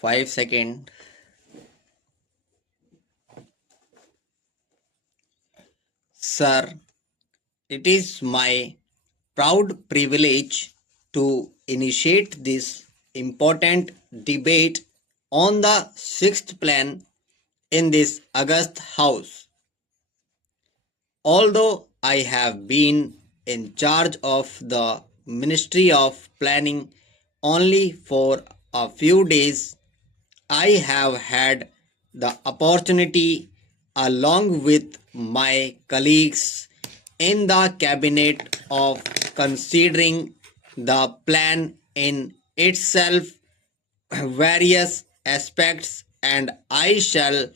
5 seconds. Sir, it is my proud privilege to initiate this important debate on the sixth plan in this August House. Although I have been in charge of the Ministry of Planning only for a few days, I have had the opportunity, along with my colleagues in the cabinet, of considering the plan in itself, various aspects, and I shall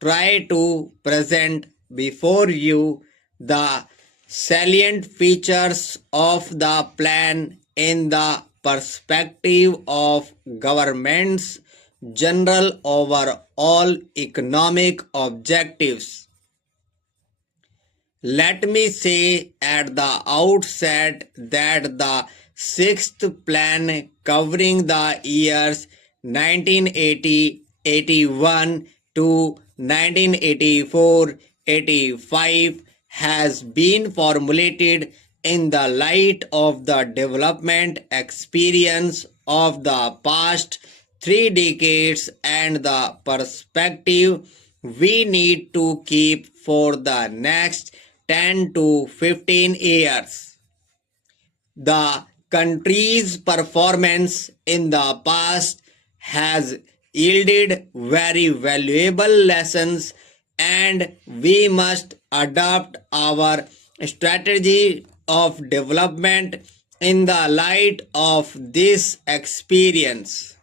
try to present before you the salient features of the plan in the perspective of government's general overall economic objectives. Let me say at the outset that the sixth plan, covering the years 1980-81 to 1984-85, has been formulated in the light of the development experience of the past 3 decades and the perspective we need to keep for the next 10 to 15 years. The country's performance in the past has yielded very valuable lessons, and we must adopt our strategy of development in the light of this experience.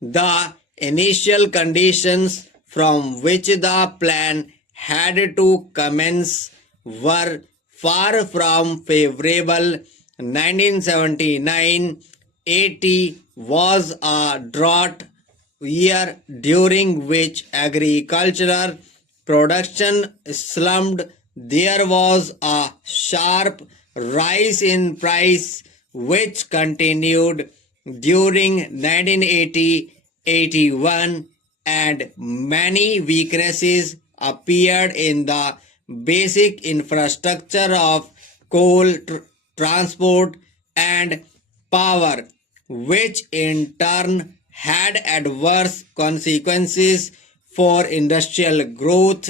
The initial conditions from which the plan had to commence were far from favorable. 1979-80 was a drought year during which agricultural production slumped. There was a sharp rise in price which continued during 1980-81, and many weaknesses appeared in the basic infrastructure of coal transport and power, which in turn had adverse consequences for industrial growth.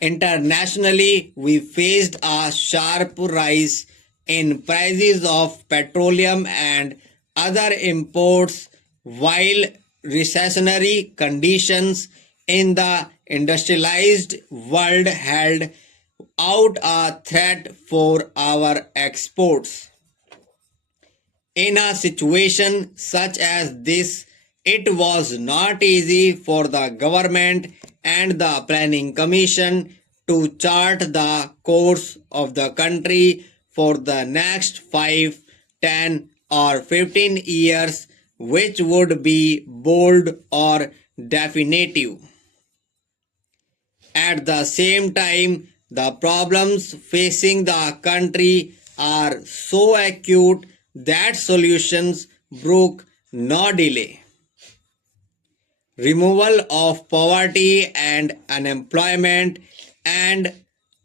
Internationally, we faced a sharp rise in prices of petroleum and other imports, while recessionary conditions in the industrialized world held out a threat for our exports. In a situation such as this, it was not easy for the government and the planning commission to chart the course of the country for the next 5, 10, or 15 years, which would be bold or definitive. At the same time, the problems facing the country are so acute that solutions brook no delay. Removal of poverty and unemployment and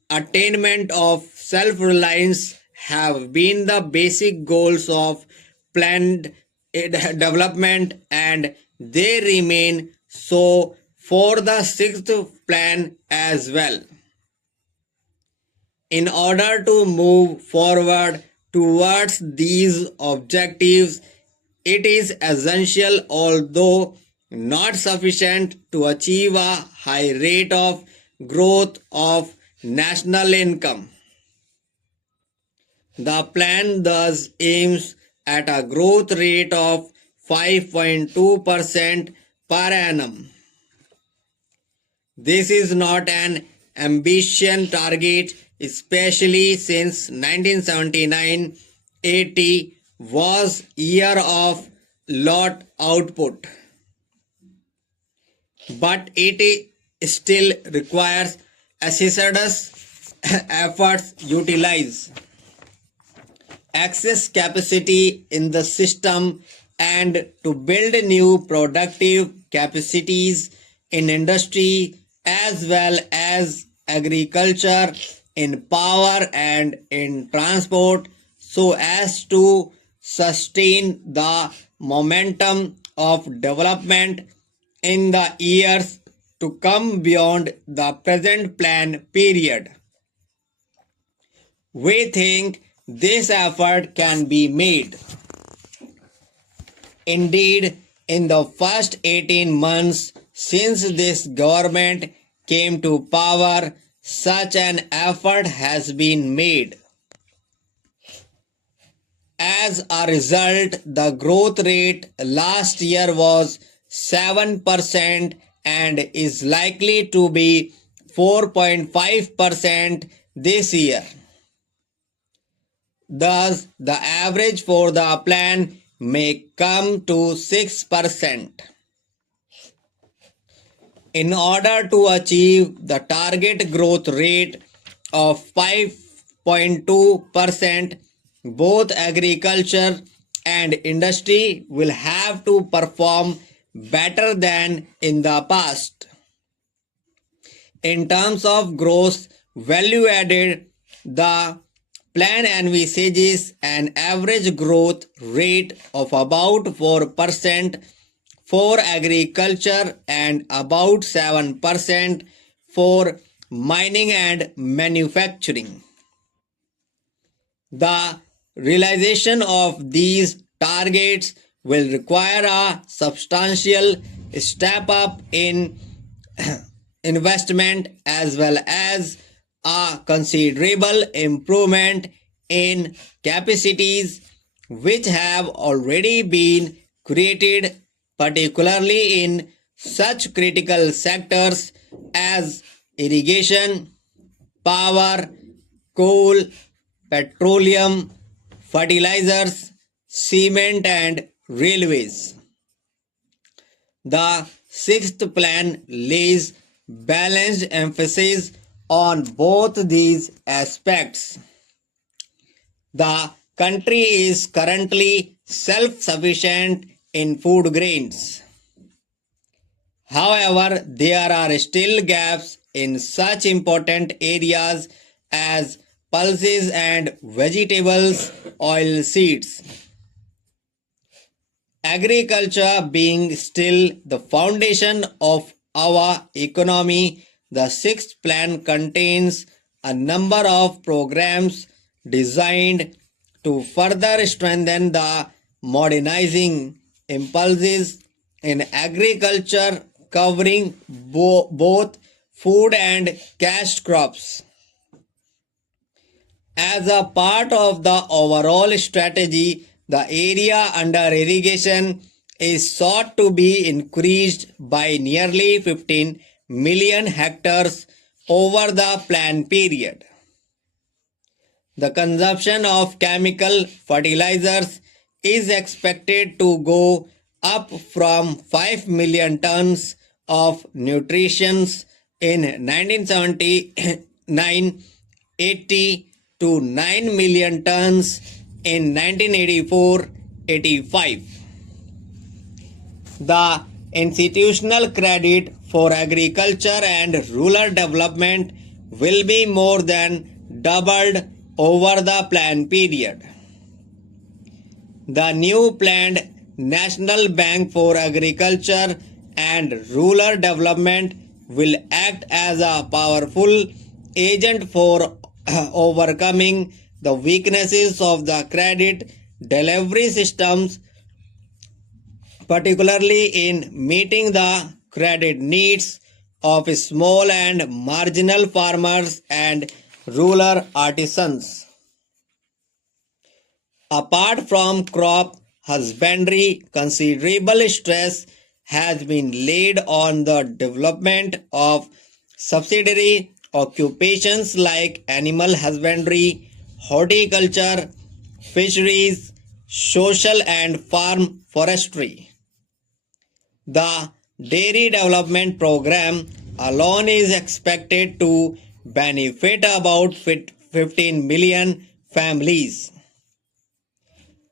attainment of self-reliance have been the basic goals of planned development, and they remain so for the sixth plan as well. In order to move forward towards these objectives, it is essential, although not sufficient, to achieve a high rate of growth of national income. The plan thus aims at a growth rate of 5.2% per annum. This is not an ambitious target, especially since 1979-80 was year of lot output. But it still requires assiduous efforts. Utilize excess capacity in the system and to build new productive capacities in industry as well as agriculture, in power and in transport, so as to sustain the momentum of development in the years to come beyond the present plan period. We think this effort can be made. Indeed, in the first 18 months since this government came to power, such an effort has been made. As a result, the growth rate last year was 7% and is likely to be 4.5% this year. Thus, the average for the plan may come to 6%. In order to achieve the target growth rate of 5.2%, both agriculture and industry will have to perform better than in the past. In terms of gross value added, the plan envisages an average growth rate of about 4% for agriculture and about 7% for mining and manufacturing. The realization of these targets will require a substantial step up in investment as well as a considerable improvement in capacities which have already been created, particularly in such critical sectors as irrigation, power, coal, petroleum, fertilizers, cement, and railways. The sixth plan lays balanced emphasis on both these aspects. The country is currently self-sufficient in food grains. However, there are still gaps in such important areas as pulses and vegetables, oil seeds. Agriculture being still the foundation of our economy, the sixth plan contains a number of programs designed to further strengthen the modernizing impulses in agriculture covering both food and cash crops. As a part of the overall strategy, the area under irrigation is sought to be increased by nearly 15 million hectares over the plan period. The consumption of chemical fertilizers is expected to go up from 5 million tons of nutrition in 1979-80 to 9 million tons in 1984-85. The institutional credit for agriculture and rural development will be more than doubled over the plan period. The new planned National Bank for Agriculture and Rural Development will act as a powerful agent for overcoming the weaknesses of the credit delivery systems, particularly in meeting the credit needs of small and marginal farmers and rural artisans. Apart from crop husbandry, considerable stress has been laid on the development of subsidiary occupations like animal husbandry, horticulture, fisheries, social and farm forestry. The Dairy Development Program alone is expected to benefit about 15 million families.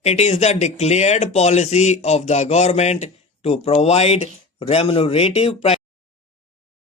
It is the declared policy of the government to provide remunerative